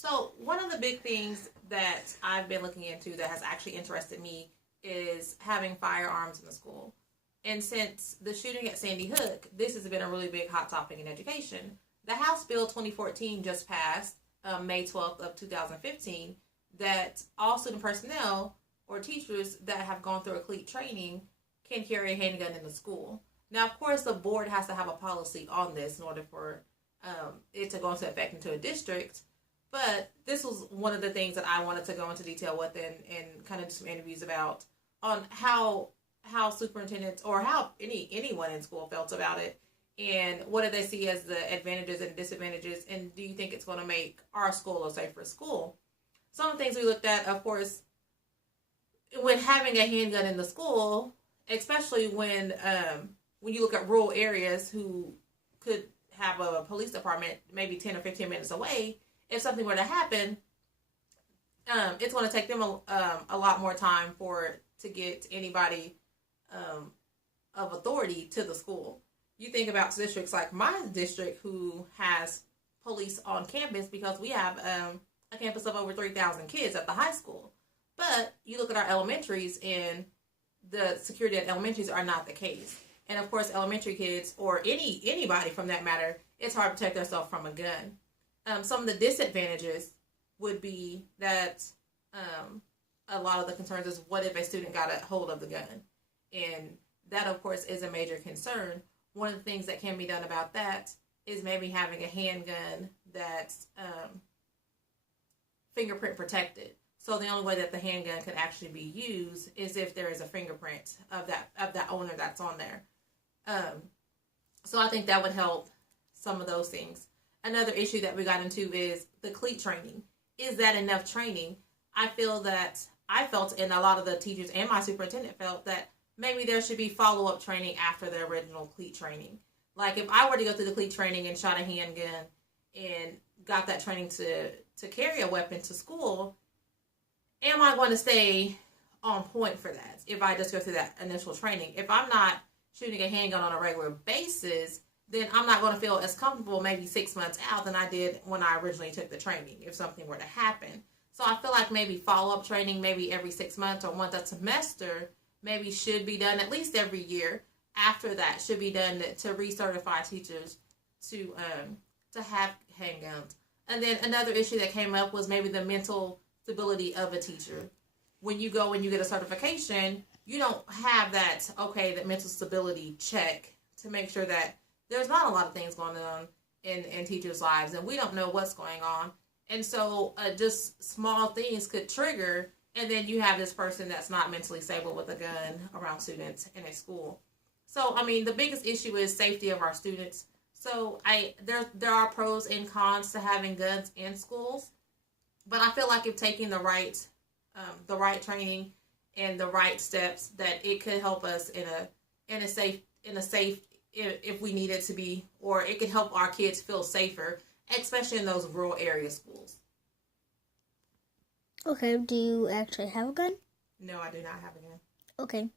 So one of the big things that I've been looking into that has actually interested me is having firearms in the school. And since the shooting at Sandy Hook, this has been a really big hot topic in education. The House Bill 2014 just passed May 12th of 2015 that all student personnel or teachers that have gone through a CLEAT training can carry a handgun in the school. Now, of course, the board has to have a policy on this in order for it to go into effect into a district. But this was one of the things that I wanted to go into detail with and kind of do some interviews about on how superintendents or how anyone in school felt about it, and what do they see as the advantages and disadvantages, and do you think it's going to make our school a safer school? Some of the things we looked at, of course, when having a handgun in the school, especially when you look at rural areas who could have a police department maybe 10 or 15 minutes away, if something were to happen, it's going to take them a lot more time to get anybody of authority to the school. You think about districts like my district who has police on campus because we have a campus of over 3,000 kids at the high school. But you look at our elementaries and the security at elementaries are not the case. And of course, elementary kids or anybody from that matter, it's hard to protect themselves from a gun. Some of the disadvantages would be that a lot of the concerns is what if a student got a hold of the gun? And that, of course, is a major concern. One of the things that can be done about that is maybe having a handgun that's fingerprint protected. So the only way that the handgun can actually be used is if there is a fingerprint of that owner that's on there. So I think that would help some of those things. Another issue that we got into is the CLEAT training. Is that enough training? I felt, and a lot of the teachers and my superintendent felt, that maybe there should be follow-up training after the original CLEAT training. Like if I were to go through the CLEAT training and shot a handgun and got that training to carry a weapon to school, am I going to stay on point for that if I just go through that initial training? If I'm not shooting a handgun on a regular basis, then I'm not going to feel as comfortable maybe 6 months out than I did when I originally took the training if something were to happen. So I feel like maybe follow-up training, maybe every 6 months or once a semester, maybe should be done at least every year. After that, should be done to recertify teachers to have handguns. And then another issue that came up was maybe the mental stability of a teacher. When you go and you get a certification, you don't have that mental stability check to make sure that there's not a lot of things going on in teachers' lives, and we don't know what's going on. And so just small things could trigger, and then you have this person that's not mentally stable with a gun around students in a school. So, I mean, the biggest issue is safety of our students. So there are pros and cons to having guns in schools, but I feel like if taking the right training and the right steps, that it could help us in a safe if we need it to be, or it could help our kids feel safer, especially in those rural area schools. Okay, do you actually have a gun? No, I do not have a gun. Okay.